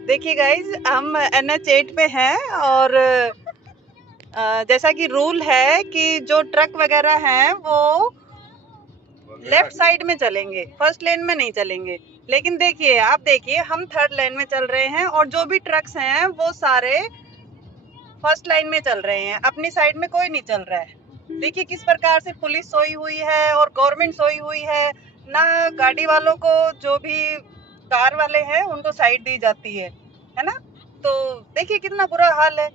देखिए गाइज, हम NH8 पे हैं और जैसा कि रूल है कि जो ट्रक वगैरह हैं वो लेफ्ट साइड में चलेंगे, फर्स्ट लेन में नहीं चलेंगे। लेकिन देखिए, आप देखिए, हम थर्ड लेन में चल रहे हैं और जो भी ट्रक्स हैं वो सारे फर्स्ट लाइन में चल रहे हैं, अपनी साइड में कोई नहीं चल रहा है। देखिए किस प्रकार से पुलिस सोई हुई है और गवर्नमेंट सोई हुई है ना। गाड़ी वालों को, जो भी कार वाले हैं, उनको साइड दी जाती है ना। तो देखिए कितना बुरा हाल है।